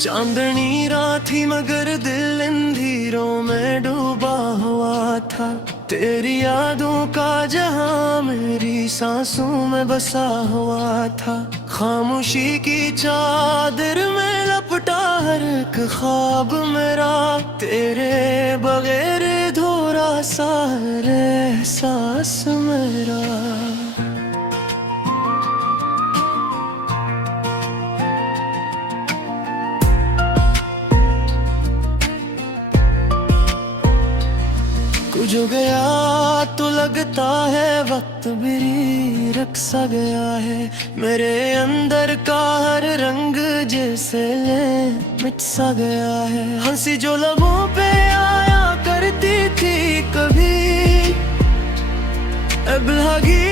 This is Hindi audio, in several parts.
चांदनी रात थी मगर दिल अंधेरों में डूबा हुआ था। तेरी यादों का जहां मेरी सांसों में बसा हुआ था। खामोशी की चादर में लपटा हर एक ख्वाब मेरा, तेरे बगैर अधूरा सा हर एहसास मेरा। कुछ हो गया तो लगता है वक्त भी रख सा गया है। मेरे अंदर का हर रंग जैसे मिट सा गया है। हंसी जो लबों पे आया करती थी कभी, अब लगी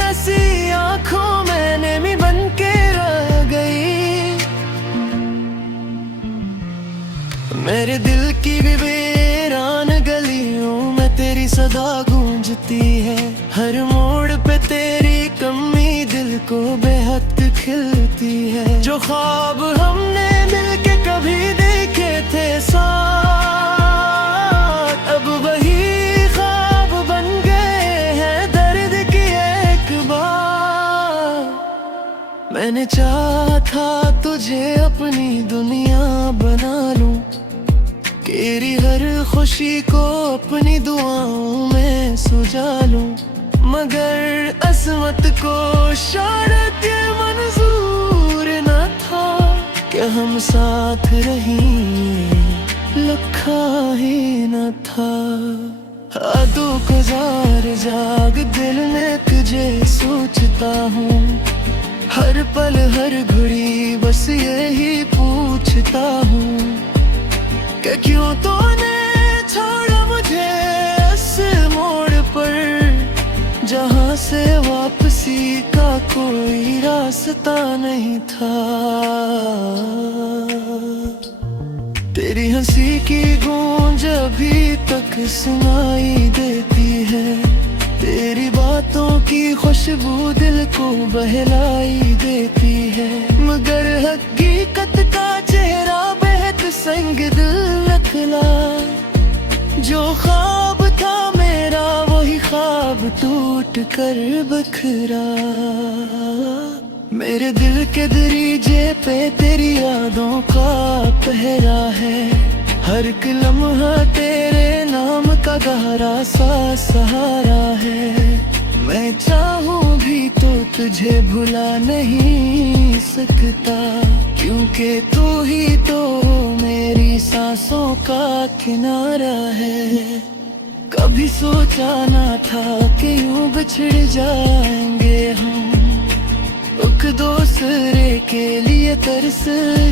नसी आंखों में नेमी बन के रह गई। मेरे दिल की भी वीरान गलियों में तेरी सदा गूंजती है। हर मोड़ पे तेरी कमी दिल को बेहद खिलती है। जो ख्वाब हमने मिलके कभी देखे थे साथ, अब वही ख्वाब बन गए हैं दर्द की एक बार। मैंने चाहा था तुझे अपनी दुनिया बना लूं, तेरी हर खुशी को अपनी दुआओं में सुझा लूं, मगर असमत को शायद ये मंजूर न था कि हम साथ रहें, लिखा ही न था। आदों को जार जाग दिल में तुझे सोचता हूँ, हर पल हर घड़ी बस यही पूछता हूँ कि क्यों तूने छोड़ा मुझे इस मोड़ पर, जहाँ से वापसी का कोई रास्ता नहीं था। तेरी हंसी की गूंज अभी तक सुनाई देती है। तेरी बातों की खुशबू दिल को बहलाई देती है, मगर हकीकत का चेहरा बेहद संग दिल नखला। जो ख्वाब था मेरा वही ख्वाब टूट कर बखरा। मेरे दिल के दरीजे पे तेरी यादों का पहरा है। हर एक लम्हा तेरे नाम का गहरा सा सहारा है। मैं चाहूँ भी तो तुझे भुला नहीं सकता, क्योंकि तू ही तो मेरी सांसों का किनारा है। कभी सोचा ना था कि यूं बिछड़ जाएंगे हम, एक दूसरे के लिए तरस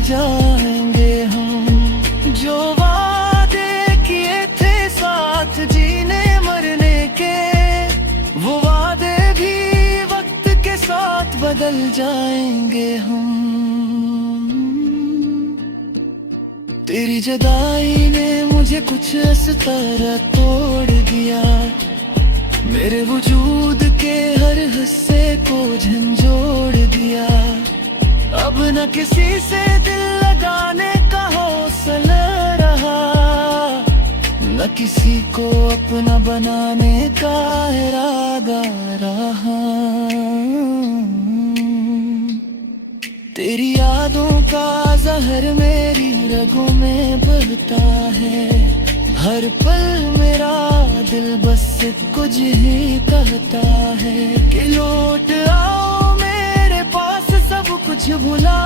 जाएंगे हम। जो वादे किए थे साथ जीने मरने के, वो वादे भी वक्त के साथ बदल जाएंगे हम। तेरी जुदाई ने मुझे कुछ इस तरह तोड़ दिया, मेरे वजूद के हर हिस्से को झंझोड़ दिया। अब न किसी से दिल लगाने का हौसला रहा, न किसी को अपना बनाने का इरादा रहा। तेरी यादों का जहर मेरी रगों में बहता है। हर पल मेरा दिल बस कुछ ही कहता है कि लौट आओ मेरे पास, सब कुछ भुला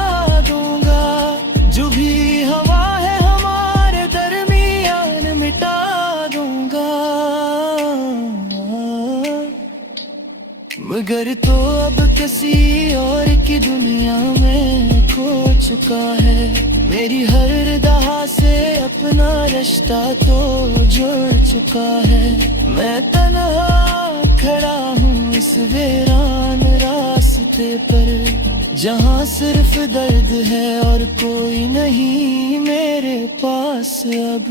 दूंगा। जो भी हवा है हमारे दरमियान मिटा दूंगा, मगर तो अब किसी और की दुनिया में खो चुका है। मेरी हर दहा से अपना रिश्ता तो जुड़ चुका है। मैं तन्हा खड़ा हूँ इस वीरान रास्ते पर, जहाँ सिर्फ दर्द है और कोई नहीं मेरे पास अब।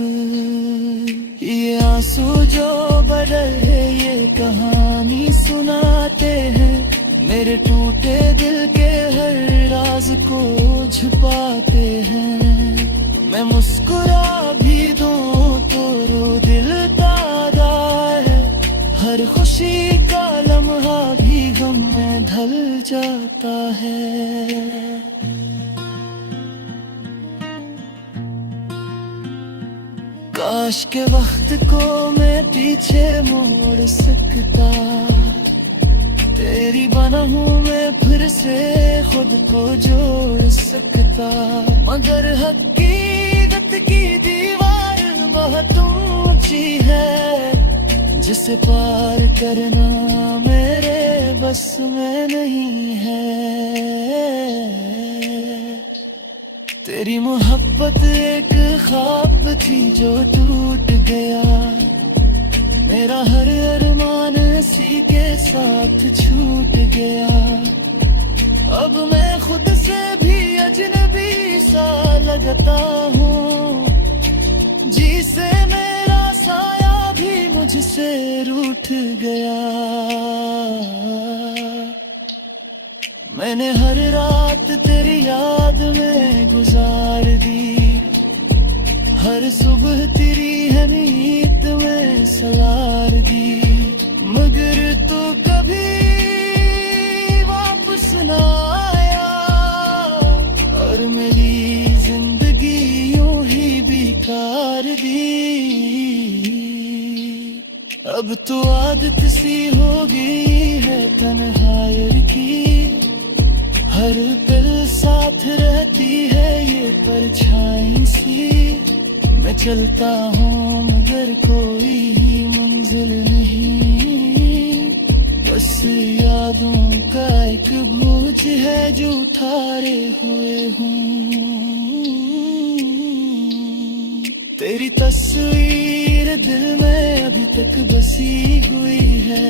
ये आंसू जो बदल है ये कहानी सुनाते हैं, मेरे टूटे दिल के हर राज को छुपाते हैं। मैं मुस्कुरा भी दूं तो रो दिल तारा है। हर खुशी का लम्हा भी गम में ढल जाता है। काश के वक्त को मैं पीछे मोड़ सकता, तेरी बना हूँ मैं फिर से खुद को जोड़ सकता। मगर हकीकत की दीवार बहुत ऊंची है, जिसे पार करना मेरे बस में नहीं है। तेरी मोहब्बत एक ख्वाब थी जो टूट गया, मेरा हर अरमान इसी के साथ छूट गया। अब मैं खुद से भी अजनबी सा लगता हूँ, जी से मेरा साया भी मुझसे रूठ गया। मैंने हर रात तेरी याद में गुजार दी, हर सुबह तेरी है नींद में सलार दी। मगर तू कभी वापस ना आया, और मेरी जिंदगी यूं ही बेकार दी। अब तो आदत सी हो गई है तन्हाई की, हर पल साथ रहती है ये परछाई सी। मैं चलता हूँ मगर कोई ही मंजिल नहीं, बस यादों का एक बोझ है जो उठारे हुए हूँ। तेरी तस्वीर दिल में अभी तक बसी हुई है,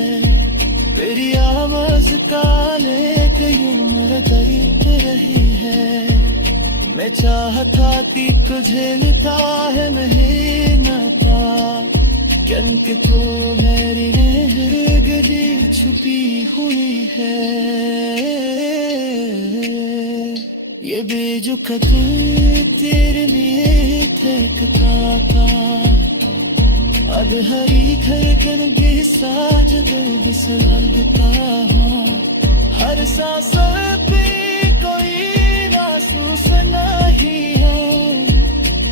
तेरी आवाज का लेख यूं मेरे करीब रही है। मैं चाहता थी तुझे लिखा है मेहनता, क्योंकि तो मेरी गली छुपी हुई है। ये बेजुका दिल तेरे लिए थकता था, अब हरी धड़कन के साज दर्द से लगता हूँ। हर सांस पे कोई महसूस नहीं है,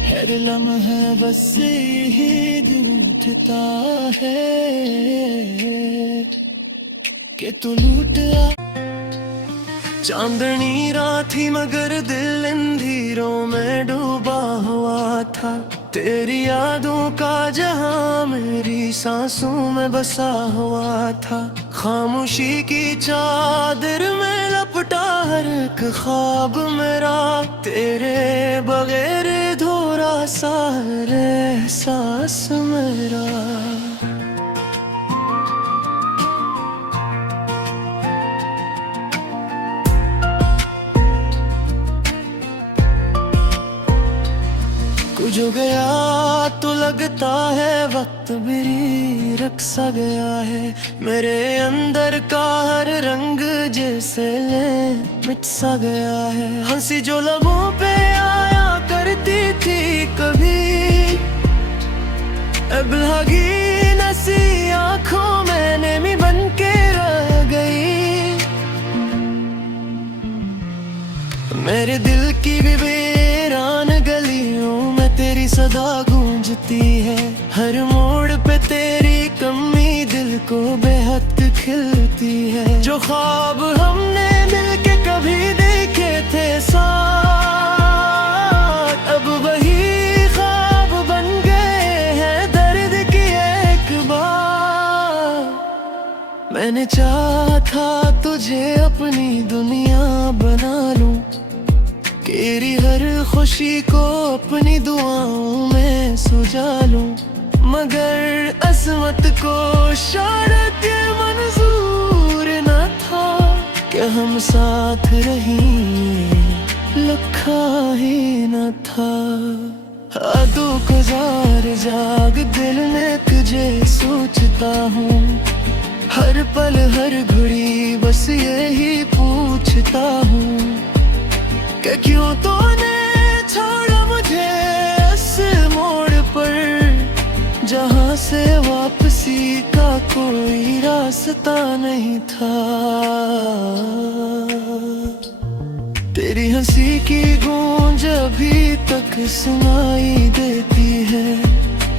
हर लम्हा बस ही दिल उठता है कि तू लूट आ। चांदनी रात थी मगर दिल अंधेरों में डूबा हुआ था, तेरी यादों का जहां मेरी सांसों में बसा हुआ था। खामोशी की चादर में लपटा हर एक ख्वाब मेरा, तेरे बगैर अधूरा सा हर एहसास मेरा। कुछ हो गया तो लगता है वक्त मेरी रख सा गया है, मेरे अंदर का हर रंग जैसे मिट सा गया है। हंसी जो लबों पे आया करती थी कभी, अब लगी नसी आँखों में नेमी बन के रह गई। मेरे दिल की भी वीरान गलियों में तेरी सदा गूंजती है, हर मोड़ पे तेरी कमी दिल को बेहद खिलती है। जो ख्वाब हमने मिलके कभी देखे थे साथ, अब वही ख्वाब बन गए हैं दर्द की एक बार। मैंने चाहा था तुझे अपनी दुनिया बना लूं, तेरी हर खुशी को अपनी दुआओं में सुझा लूं, मगर अज़मत को शायद ये मंजूर न था कि हम साथ रहें, लिखा ही न था। आदों को जार जाग दिल में तुझे सोचता हूँ, हर पल हर घड़ी बस यही पूछता हूँ कि क्यों तूने छोड़ा मुझे वास्ता नहीं था। तेरी हंसी की गूंज अभी तक सुनाई देती है,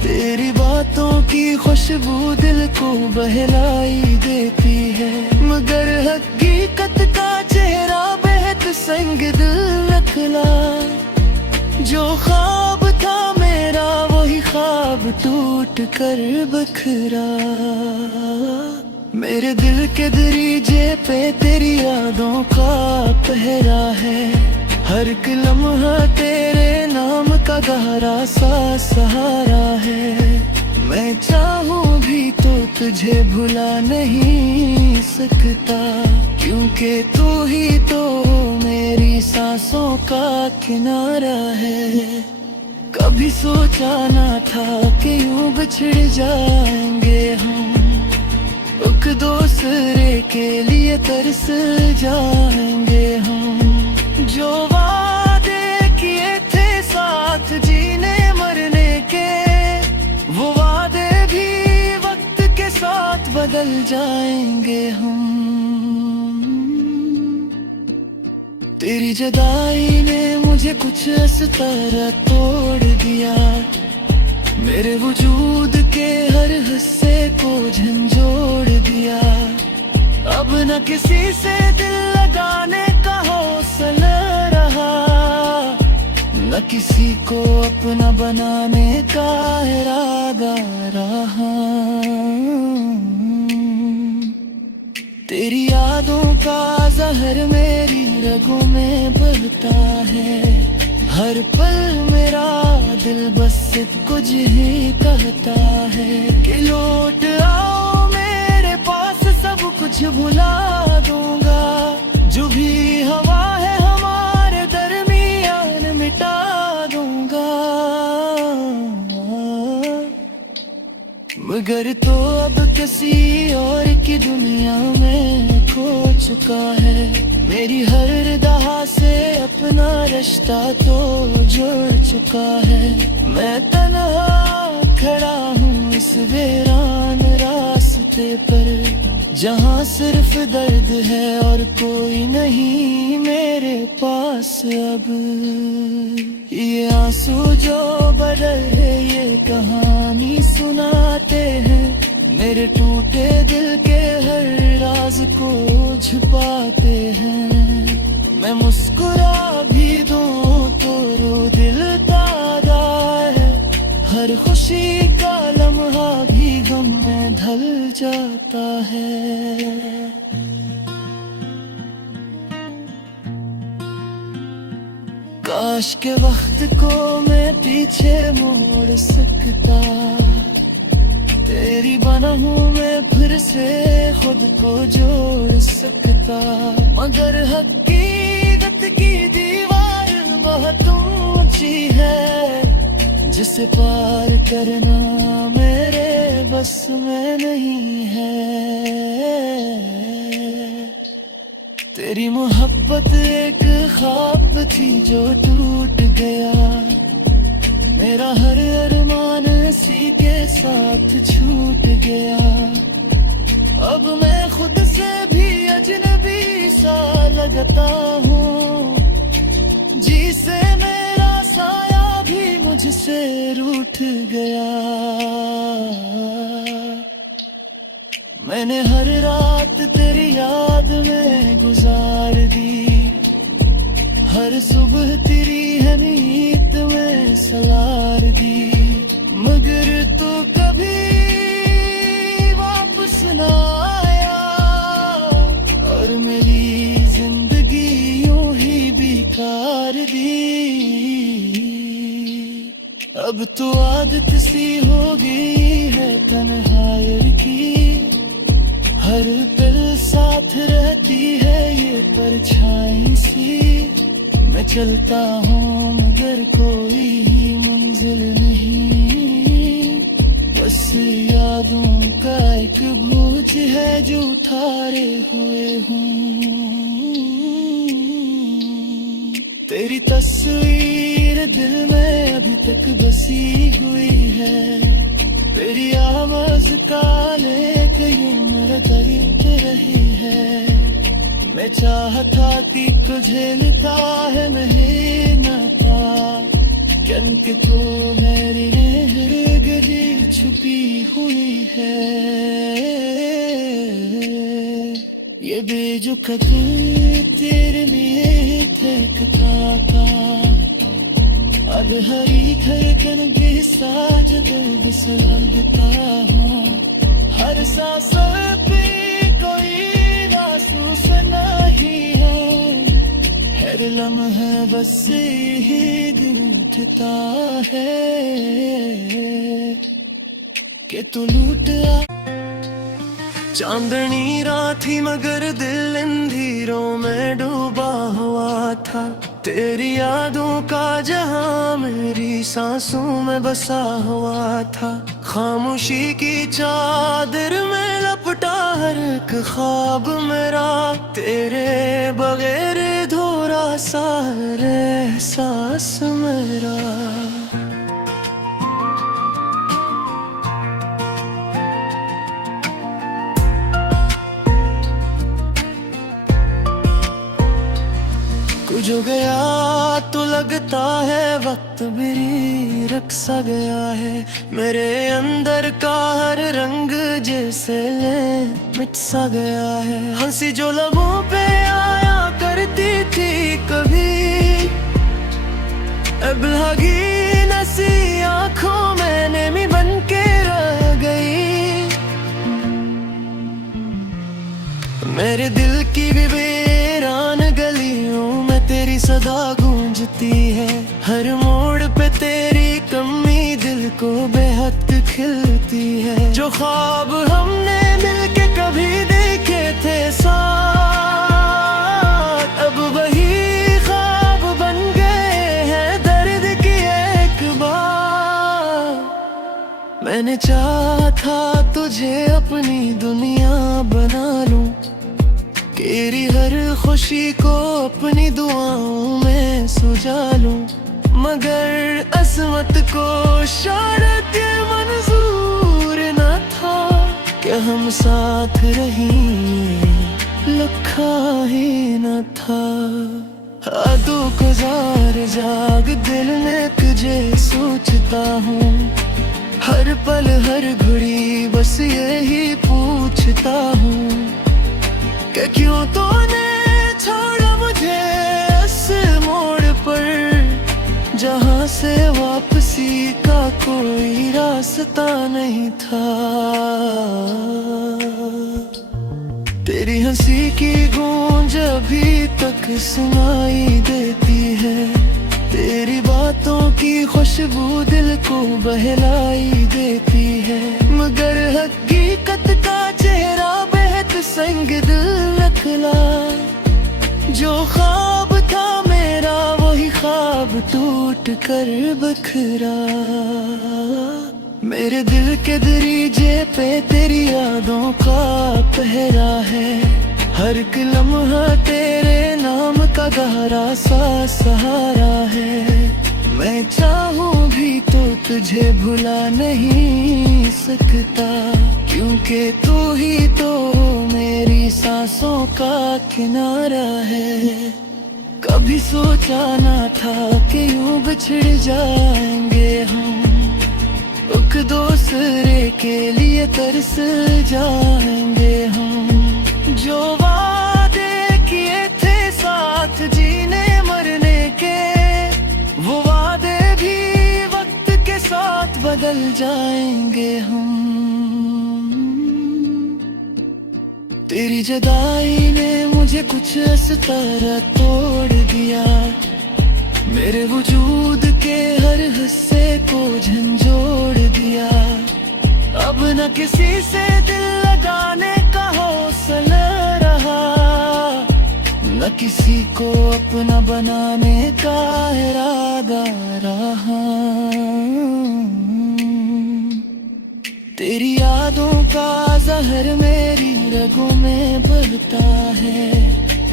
तेरी बातों की खुशबू दिल को बहलाई देती है। मगर हकीकत का चेहरा बेहद संग दिल नखला, जो ख्वाब था मेरा वही ख्वाब टूट कर बखरा। मेरे दिल के दरीजे पे तेरी यादों का पहरा है, हर एक लम्हा तेरे नाम का गहरा सा सहारा है। मैं चाहूँ भी तो तुझे भुला नहीं सकता, क्योंकि तू ही तो मेरी सांसों का किनारा है। कभी सोचा ना था कि यूं बिछड़ जाएंगे हम, एक दूसरे के लिए तरस जाएंगे हम। जो वादे किए थे साथ जीने मरने के, वो वादे भी वक्त के साथ बदल जाएंगे हम। तेरी जुदाई ने मुझे कुछ इस तरह तोड़ दिया, मेरे वजूद के हर हिस्से को झंझोड़ दिया। अब न किसी से दिल लगाने का हौसला रहा, न किसी को अपना बनाने का इरादा रहा। तेरी यादों का जहर मेरी रगों में बहता है, हर पल मेरा दिल बस कुछ ही कहता है कि लौट आओ मेरे पास, सब कुछ भुला दूंगा। जो भी हवा है हमारे दरमियान मिटा दूंगा। मगर तो अब किसी और की दुनिया में खो चुका है, मेरी हर दहा से अपना रिश्ता तो जुड़ चुका है। मैं तन्हा खड़ा हूँ इस वीरान रास्ते पर, जहाँ सिर्फ दर्द है और कोई नहीं मेरे पास अब। ये आंसू जो बदल है ये कहानी सुनाते हैं, मेरे टूटे दिल के हर राज को छुपाते हैं। मैं मुस्कुरा भी दूं तो रो दिल ताजा है, हर खुशी का लम्हा भी गम में ढल जाता है। काश के वक्त को मैं पीछे मोड़ सकता, तेरी बना हूँ मैं फिर से खुद को जोड़ सकता। मगर हकीकत की दीवार बहुत ऊंची है, जिसे पार करना मेरे बस में नहीं है। तेरी मोहब्बत एक ख्वाब थी जो टूट गया, मेरा हर अरमान इसी के साथ छूट गया। अब मैं खुद से भी अजनबी सा लगता हूँ, जी से मेरा साया भी मुझसे रूठ गया। मैंने हर रात तेरी याद में गुजार दी, हर सुबह तेरी है नींद में सलार दी। मगर तू कभी वापस न आया और मेरी जिंदगी यूं ही बेकार दी। अब तो आदत सी हो गई है तन्हाई की, हर पल साथ रहती है ये परछाई सी। मैं चलता हूँ मगर कोई मंजिल नहीं, बस यादों का एक बोझ है जो उठारे हुए हूँ। तेरी तस्वीर दिल में अभी तक बसी हुई है, तेरी आवाज काले यूं मेरा दर्द रही है। मैं चाहता कि तुझे लिखा है नहीं न था, क्योंकि तू मेरी हर गली छुपी हुई है। ये बेजो कदम तेरे लिए फेंकता था, अब हरी धड़कन भी साज दर्द से लगता हूँ। हर सांस पे कोई महसूस नहीं है, हर लम्हा बस यही दिल उठता है कि तू लूट आ। चांदनी रात थी मगर दिल अंधेरों में डूबा हुआ था। तेरी यादों का जहां मेरी सांसों में बसा हुआ था। खामोशी की चादर में लपटा हर एक ख्वाब मेरा, तेरे बगैर धोरा सा हर एहसास मेरा। कुछ हो गया तो लगता है वक्त मेरी रख सा गया है। मेरे अंदर का हर रंग जैसे मिट सा गया है। हंसी जो लबों पे आया करती थी कभी, अब लगी नसी आंखों में नेमी बन के रह गई। मेरे दिल की भी वीरान गलियों में तेरी सदा गूंजती है। हर मोड़ पे तेरी कमी दिल को बेहद खिलती है। जो ख्वाब हमने मिलके कभी देखे थे साथ, अब वही ख्वाब बन गए हैं दर्द की एक बार। मैंने चाहा था तुझे अपनी दुनिया बना लूं, तेरी हर खुशी को अपनी दुआओं में सुझा लूं, मगर असमत को शायद ये मंजूर न था कि हम साथ रहें, लिखा ही न था। आदों को जार जाग दिल में तुझे सोचता हूँ, हर पल हर घड़ी बस यही पूछता हूँ कि क्यों तूने छोड़ा मुझे इस मोड़ पर, जहाँ से वापसी का कोई रास्ता नहीं था। तेरी हंसी की गूंज अभी तक सुनाई देती है। तेरी बातों की खुशबू दिल को बहलाई देती है, मगर हकीकत का चेहरा बेहद संग दिल नखला। जो ख्वाब था मेरा वही ख्वाब टूट कर बखरा। मेरे दिल के दरीजे पे तेरी यादों का पहरा है। हर एक लम्हा तेरे नाम का गहरा सा सहारा है। मैं चाहूं भी तो तुझे भुला नहीं सकता, क्योंकि तू ही तो मेरी सांसों का किनारा है। कभी सोचा ना था कि यूं बिछड़ जाएंगे हम, एक दूसरे के लिए तरस जाएंगे हम। जो वादे किए थे साथ जीने मरने के, वो वादे भी वक्त के साथ बदल जाएंगे हम। तेरी जुदाई ने मुझे कुछ इस तरह तोड़ दिया, मेरे वजूद के हर हिस्से को झंझोड़ दिया। अब न किसी से दिल लगाने का हौसला रहा, न किसी को अपना बनाने का इरादा रहा। तेरी यादों का जहर मेरी रगों में बहता है।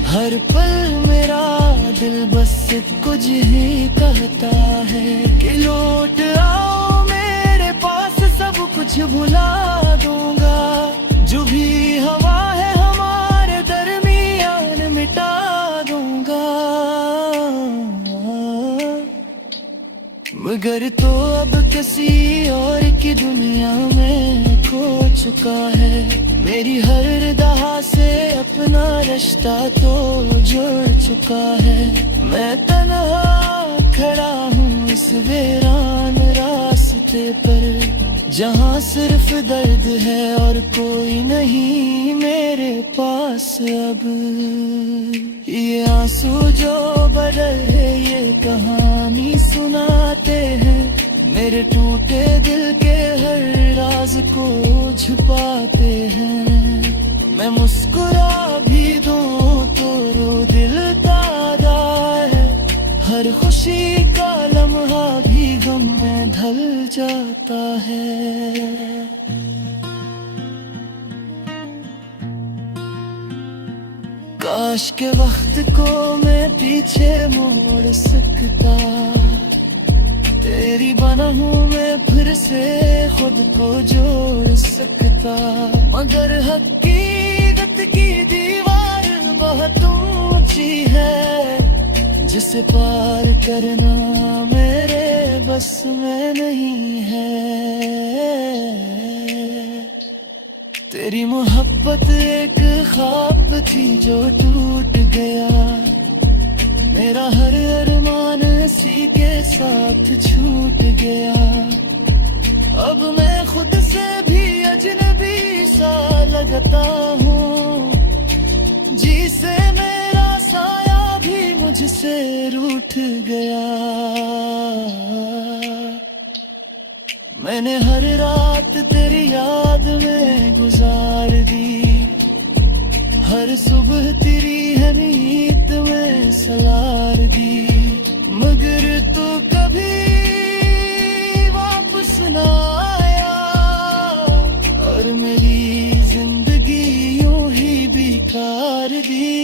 हर पल मेरा दिल बस कुछ ही कहता है कि लौट आओ मेरे पास, सब कुछ मगर तो अब किसी और की दुनिया में खो चुका है। मेरी हर दहा से अपना रिश्ता तो जुड़ चुका है। मैं तन्हा खड़ा हूँ इस वीरान रास्ते पर, जहाँ सिर्फ दर्द है और कोई नहीं मेरे पास अब। ये आंसू जो बदल है ये कहानी सुनाते हैं, मेरे टूटे दिल के हर राज को छुपाते हैं। मैं मुस्कुरा भी दूं तो रो दिल ताजा है, हर खुशी का लम्हा भी गम में ढल जाता है। काश के वक्त को मैं पीछे मोड़ सकता, तेरी बना हूँ मैं फिर से खुद को जोड़ सकता। मगर हकीकत की दीवार बहुत ऊंची है, जिसे पार करना मेरे बस में नहीं है। तेरी मोहब्बत एक ख्वाब थी जो टूट गया, मेरा हर अरमान इसी के साथ छूट गया। अब मैं खुद से भी अजनबी सा लगता हूँ, जी से मेरा साया भी मुझसे रूठ गया। मैंने हर रात तेरी याद में गुजार दी, हर सुबह तेरी है नींद में सलार दी। मगर तू कभी वापस ना आया और मेरी जिंदगी यूं ही बेकार दी।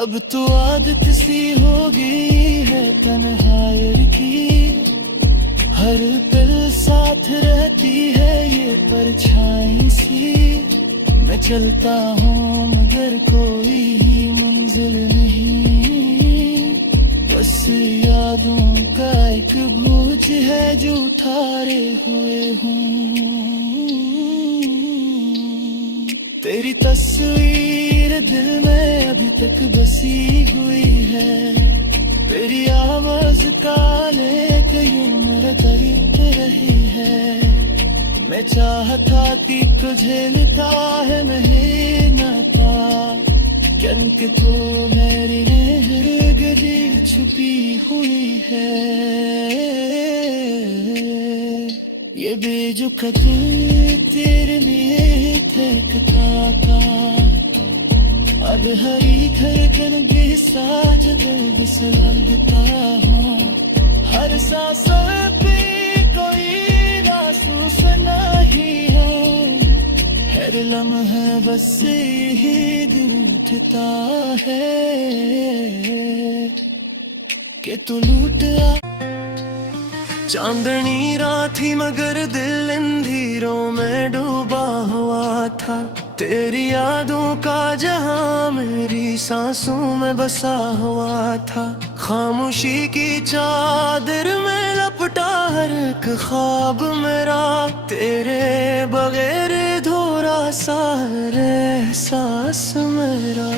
अब तो आदत सी हो गई है तन्हाई की, हर पल साथ रहती है ये परछाई सी। मैं चलता हूँ मगर कोई ही मंजिल नहीं, बस यादों का एक बोझ है जो उठारे हुए हूँ। तेरी तस्वीर दिल में अभी तक बसी हुई है, तेरी आवाज काले कहीं मेरे करीब रही है। मैं चाहता कि तुझे लिखा है नहीं न था, क्योंकि तो मेरी हर गली छुपी हुई है। ये बेजुका दिल तेरे लिए धड़कता था, अब हरी धड़कन के साज दर्द से लगता हूँ। हर सांस पे कोई महसूस नहीं है, हर लम्हा बस ही दिल उठता है कि तू लूट आ। चांदनी रात थी मगर दिल अंधेरों में डूबा हुआ था, तेरी यादों का जहां मेरी सांसों में बसा हुआ था। खामोशी की चादर में लपटा हर एक ख्वाब मेरा, तेरे बगैर अधूरा सा हर एहसास मेरा।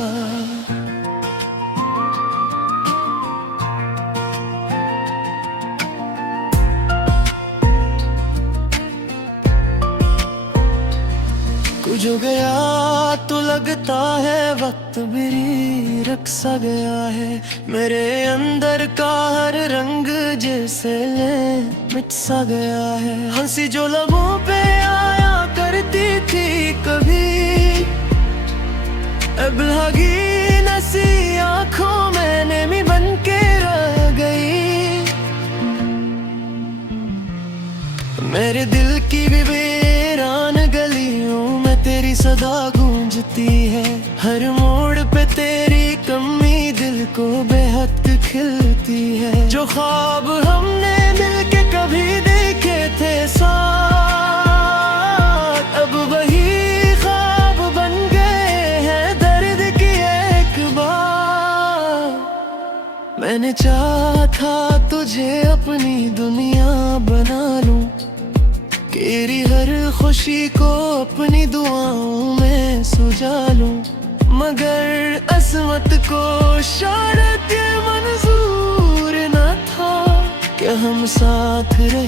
कुछ हो गया तो लगता है वक्त मेरी रक्सा गया है, मेरे अंदर का हर रंग जैसे मिट सा गया है। हंसी जो लबों पे आया करती थी कभी, अब लगी नसी आँखों में नेमी बन के रह गई। मेरे दिल की भी वीरान गलियों में तेरी सदा गूंजती है, हर मोड़ पे तेरी कमी दिल को बेहद खिलती है। जो ख्वाब हमने मिलके कभी देखे थे साथ, अब वही ख्वाब बन गए हैं दर्द की एक बात। मैंने चाहा था तुझे अपनी दुनिया बना लूं, तेरी हर खुशी को अपनी दुआओं में सुझा लूं। मगर असमत को शायद ये मंजूर न था कि हम साथ रहे।